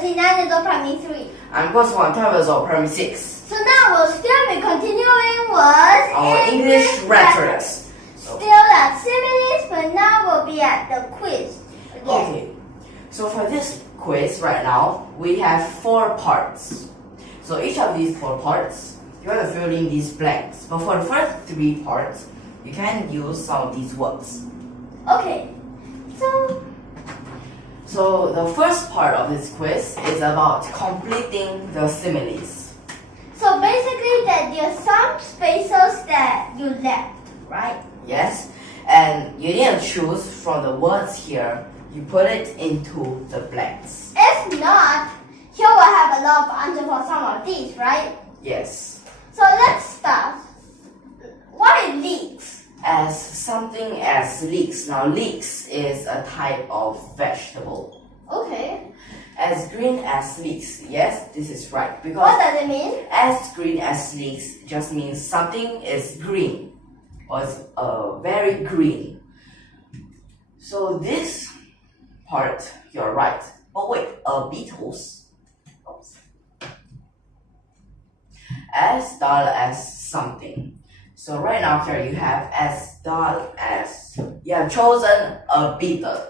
Timothy, 9 years old, primary 3. I'm Guang&Guo, 12 years old, primary 6. So now we'll still be continuing with Our English rhetorics. Still at similes, but now we'll be at the quiz again. Okay, so for this quiz right now, we have 4 parts. So each of these 4 parts, you have to fill in these blanks. But for the first 3 parts, you can use some of these words. Okay, So the first part of this quiz is about completing the similes. so basically that there's some spaces that you left, right? Yes, and you need to choose from the words here. You put it into the blanks. If not, here we'll have a lot of answers for some of these, right? Yes. So let's start. What is leeks? As something as leeks. Now leeks is a type of vegetable. Okay. As green as leeks. Yes, this is right. What Because does it mean? as green as leeks just means something is green. Or it's very green. So this part, you're right. But wait, beetles. Oops. As dull as something. So right now here you have as dull as. You have chosen a beetle.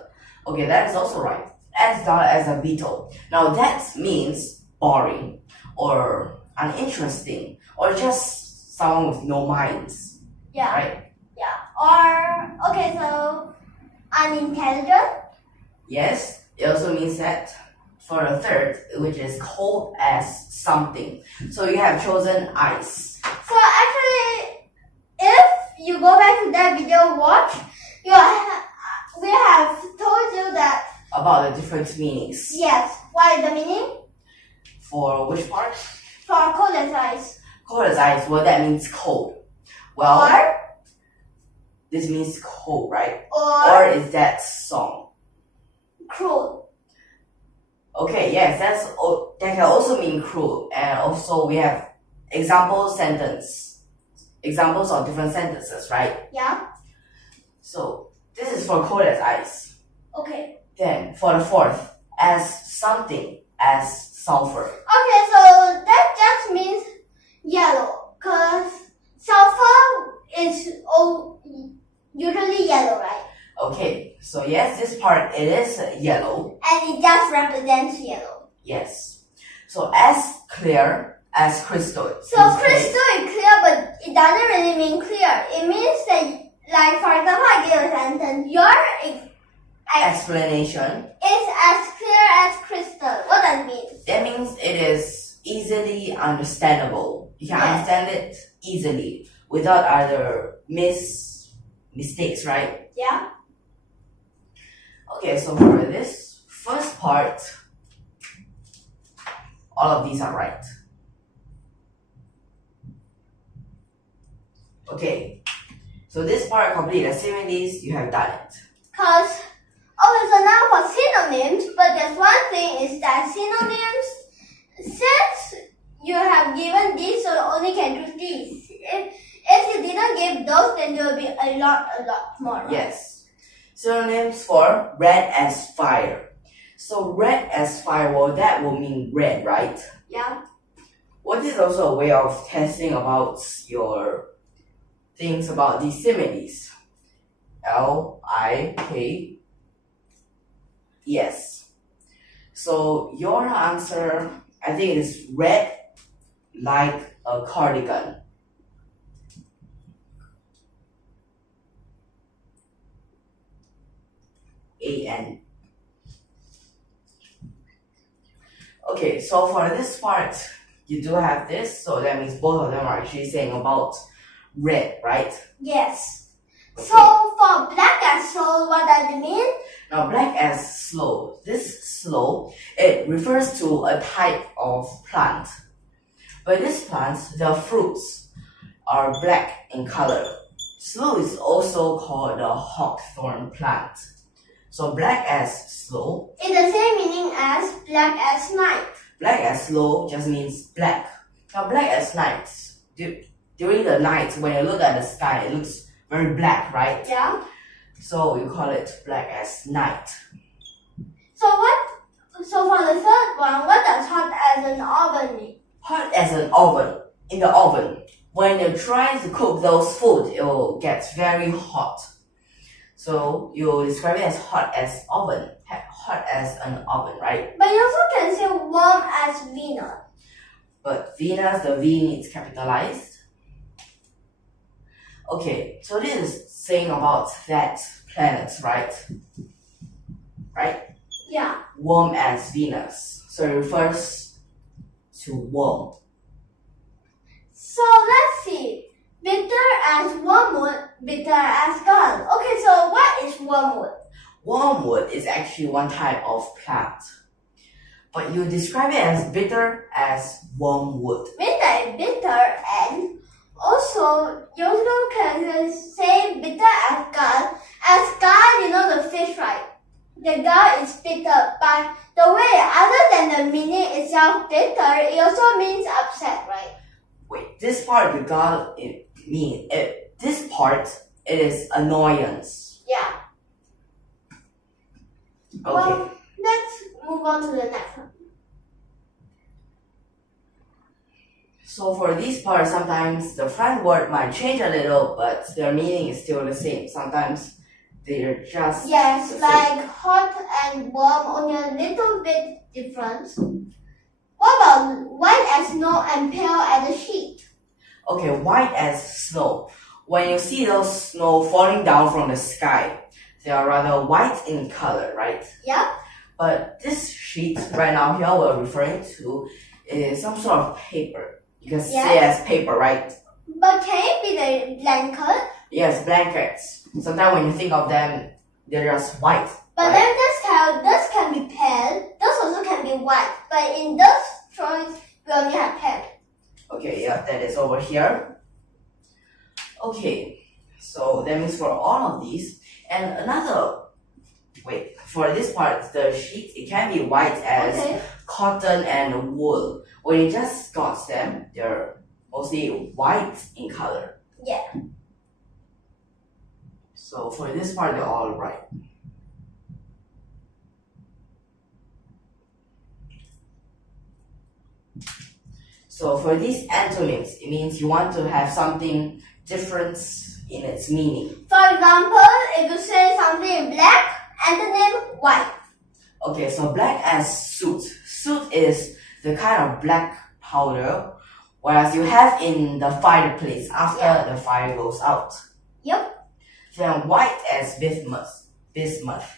Okay, that is also right. As dull as a beetle. Now that means boring or uninteresting or just someone with no minds. Yeah. Right? Yeah. Or, okay, so unintelligent? Yes, it also means that for the third, which is cold as something. So you have chosen ice. So actually, if you go back to that video watch, we have told you that, About the different meanings. yes, what is the meaning? For which part? For cold as ice. Cold as ice, well that means cold. Well, Or this means cold, right? Or is that song? cruel. Okay, yes, that can also mean cruel. And also we have examples of different sentences, right? Yeah? So this is for cold as ice. Okay. Then for the fourth, as something as sulfur. Okay, so that just means yellow, because sulfur is usually yellow, right? Okay, so yes, this part it is yellow. And it just represents yellow. Yes. So as clear as crystal. So crystal is clear, but it doesn't really mean clear. It means that, like for example, I give a sentence, your explanation. is as clear as crystal. What does it mean? That means it is easily understandable. You can understand it easily without other mistakes, right? Yeah? Okay, so for this first part, all of these are right. Okay, so this part complete the similes, you have done it. Because, okay, so now for synonyms, but there's one thing is that synonyms, since you have given these, so you only can choose these. If you didn't give those, then there will be a lot more. Right? Yes. Synonyms for red as fire. So red as fire, well that will mean red, right? Yeah. Well, this is also a way of testing about your things about these similes. L-I-K. Yes. So your answer, I think, is red like a cardigan. A-N. Okay, so for this part, you do have this, so that means both of them are actually saying about red, right? Yes. Okay. So for black as slow, what does it mean? Now, black as slow. This slow, it refers to a type of plant. But this plant, the fruits are black in color. Sloe is also called the hawthorn plant. So black as slow. It's the same meaning as black as night. Black as slow just means black. Now black as night. During the night, when you look at the sky, it looks very black, right? Yeah. So you call it black as night. So what So for the third one, what does hot as an oven mean? Hot as an oven. In the oven, when you're trying to cook those food, it will get very hot. So you describe it as hot as oven, hot as an oven, right? But you also can say warm as Venus. But Venus, the V is capitalized. Okay, so this is saying about that planet, right? Right? Yeah. Warm as Venus. So it refers to warm. So let's see. Bitter as wormwood, bitter as gall. Okay, so what is wormwood? Wormwood is actually one type of plant. But you describe it as bitter as wormwood. Means that it's bitter, and also you also can say bitter as gall. As gall, you know the fish, right? The gall is bitter, but the way other than the meaning itself bitter, it also means upset, right? Wait, this part of the God, this part, it is annoyance. Yeah. Okay. Well, let's move on to the next one. So for this part, sometimes the front word might change a little, but their meaning is still the same. Sometimes they're just Yes, the like same. hot and warm, only a little bit different. What about white as snow and pale as a sheet? Okay, white as snow. When you see those snow falling down from the sky, they are rather white in color, right? Yep. But this sheet right now here we're referring to is some sort of paper. You can see it as paper, right? But can it be the blanket? Yes, blankets. Sometimes when you think of them, they're just white. But right? let me just tell, this can be pale, this also can be white. But in this choice, we only have pale. Okay, yeah, that is over here. Okay, so that means for all of these. And for this part, the sheet, it can be white as cotton and wool. When you just scotch them, they're mostly white in color. Yeah. So for this part, they're all right. So for these antonyms, it means you want to have something different in its meaning. For example, if you say something black, antonym white. Okay, so black as soot. Soot is the kind of black powder, whereas you have in the fireplace after the fire goes out. Yep. Then white as bismuth. Bismuth.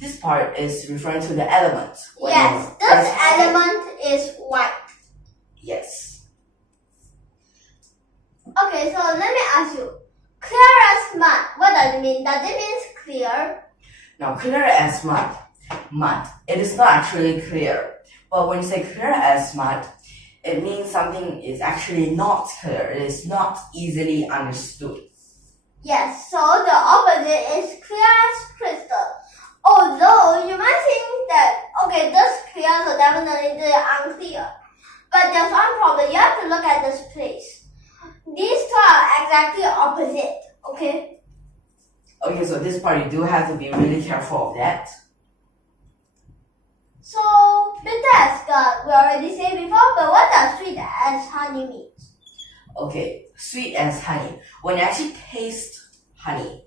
This part is referring to the element. Yes, this element is white. Yes. Okay, so let me ask you. Clear as mud. What does it mean? Does it mean clear? Now, clear as mud. Mud. It is not actually clear. But when you say clear as mud, it means something is actually not clear. It is not easily understood. Yes, so the opposite is clear as crystal. Although you might think that, okay, this clear, so definitely the unclear. But there's one problem. You have to look at this place. These two are exactly opposite, okay? Okay, so this part you do have to be really careful of that. So, bitter as gall, we already said before, but what does sweet as honey mean? Okay, sweet as honey. When you actually taste honey,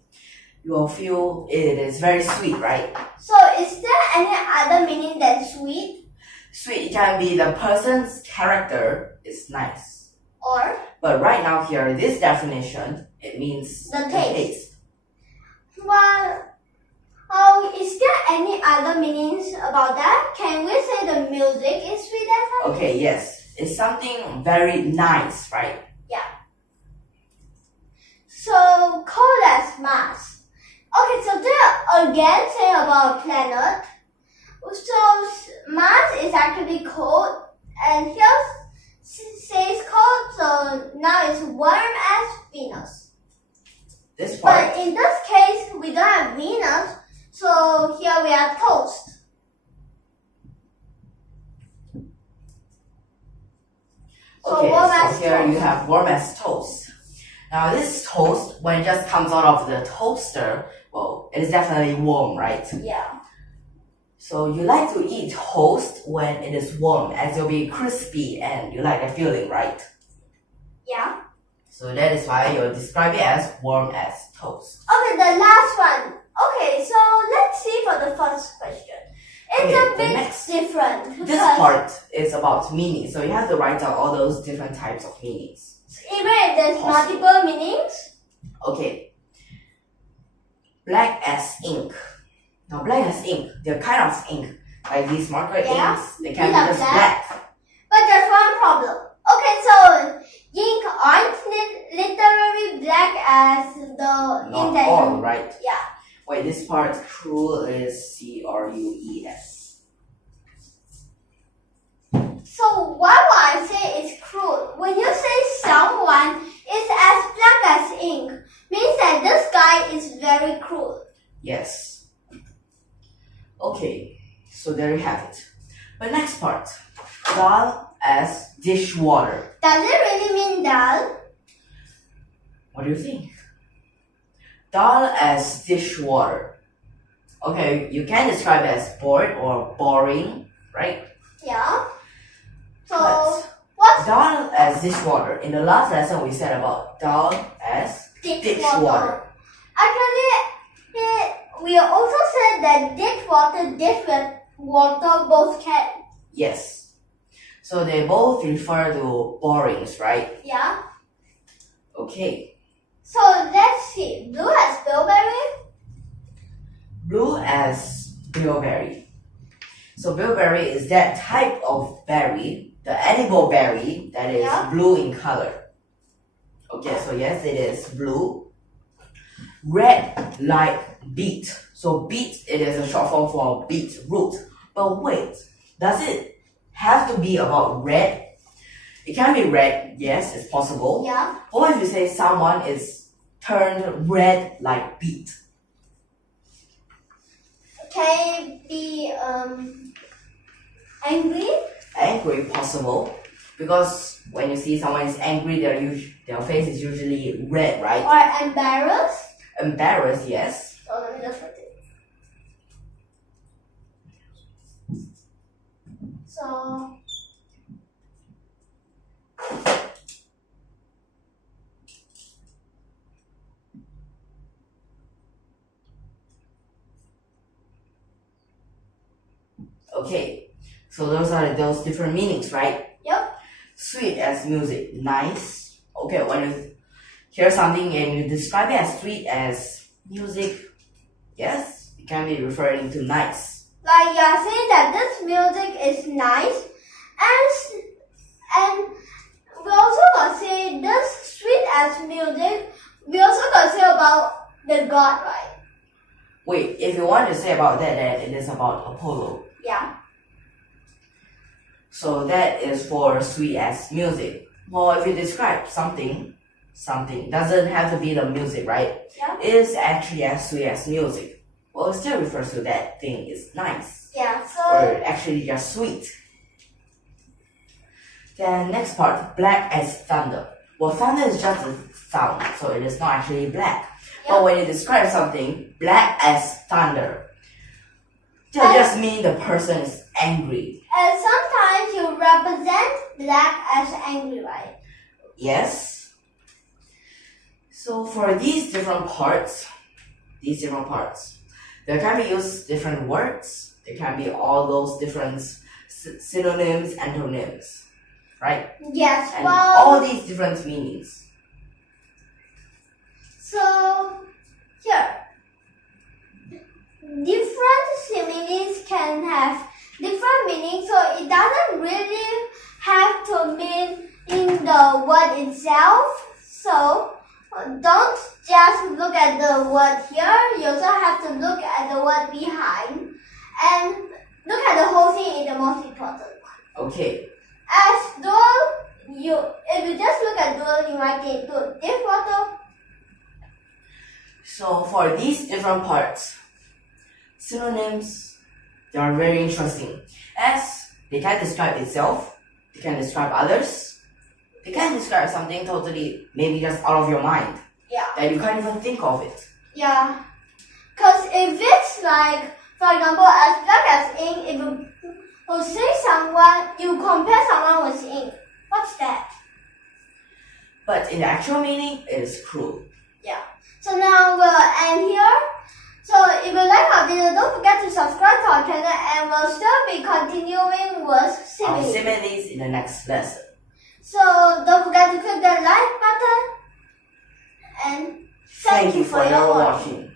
you will feel it is very sweet, right? So, is there any other meaning than sweet? Sweet can be the person's character is nice. Or? But right now here, this definition, it means The taste. taste. Well, is there any other meanings about that? Can we say the music is sweet as honey? Okay, yes. It's something very nice, right? Yeah. So, cold as Mars. Okay, so there again say about planet. So, Mars is actually cold, and here says cold, so now it's warm as Venus. This part. But in this case, we don't have Venus, so here we have toast. Okay, warm so as here you toast. have warm as toast. Now this toast, when it just comes out of the toaster, well, it is definitely warm, right? Yeah. So you like to eat toast when it is warm, as it'll be crispy and you like that feeling, right? Yeah. So that is why you'll describe it as warm as toast. Okay, the last one. Okay, so let's see for the first question. It's a bit different. This part is about meaning, so you have to write out all those different types of meanings. Even if there's multiple meanings? Okay. Black as ink. Now, black as ink, they're kind of ink. Like these marker inks, they can be just black. But there's one problem. Okay, so ink aren't literally black as the ink Not that all, right? Yeah. Wait, this part, cruel, is C-R-U-E-S. So why would I say it's cruel? When you say someone is as black as ink, means that this guy is very cruel. Yes. Okay, so there you have it. But next part, dull as dishwater. Does it really mean dull? What do you think? Dull as dishwater. Okay, you can describe it as bored or boring, right? Yeah. So But what's dull as dishwater. In the last lesson, we said about dull as dishwater. Actually, we also said that dish water both can. Yes. So they both refer to borings, right? Yeah. Okay. So let's see. Blue as bilberry. Blue as bilberry. So bilberry is that type of berry, the edible berry that is blue in color. Okay, so yes, it is blue. Red like beet. So beet, it is a short form for beetroot. But wait, does it have to be about red? It can be red, yes, it's possible. Yeah. Or if you say someone is turned red like beet. Can it be angry? Angry, possible. Because when you see someone is angry, their face is usually red, right? Or embarrassed? Embarrassed, yes. So let me just write it. So okay, so those are those different meanings, right? yep. Sweet as music, nice. Okay, when you hear something and you describe it as sweet as music, yes, it can be referring to nice. Like you're saying that this music is nice, and we also gonna say this sweet as music. We also gonna say about the God, right? Wait, if you want to say about that, then it is about Apollo. Yeah. So that is for sweet as music. Well, if you describe something doesn't have to be the music, right? Yeah. It is actually as sweet as music. Well, it still refers to that thing is nice. Yeah. So Or actually just sweet. Then next part, black as thunder. Well, thunder is just a sound, so it is not actually black. Yeah. But when you describe something, black as thunder, that just means the person is angry. and sometimes you represent black as angry, right? Yes. So for these different parts, they can be used different words. They can be all those different synonyms, antonyms, right? Yes. And Well. all these different meanings. So here, different similes can have different meanings. So it doesn't really have to mean in the word itself. So don't just look at the word here. You also have to look at the word behind and look at the whole thing is the most important one. Okay. As though if you just look at though, you might get to dishwater. So for these different parts, synonyms, they are very interesting, as they can describe itself, they can describe others, they can describe something totally maybe just out of your mind. Yeah. That you can't even think of it. Yeah. Because if it's like, For example, as black as ink, if you say someone, you compare someone with ink. What's that? But in actual meaning, it is cruel. Yeah. So now we'll end here. So if you like our video, don't forget to subscribe to our channel and we'll still be continuing with Our similes. similes in the next lesson. So don't forget to click the like button and thank you for your watching.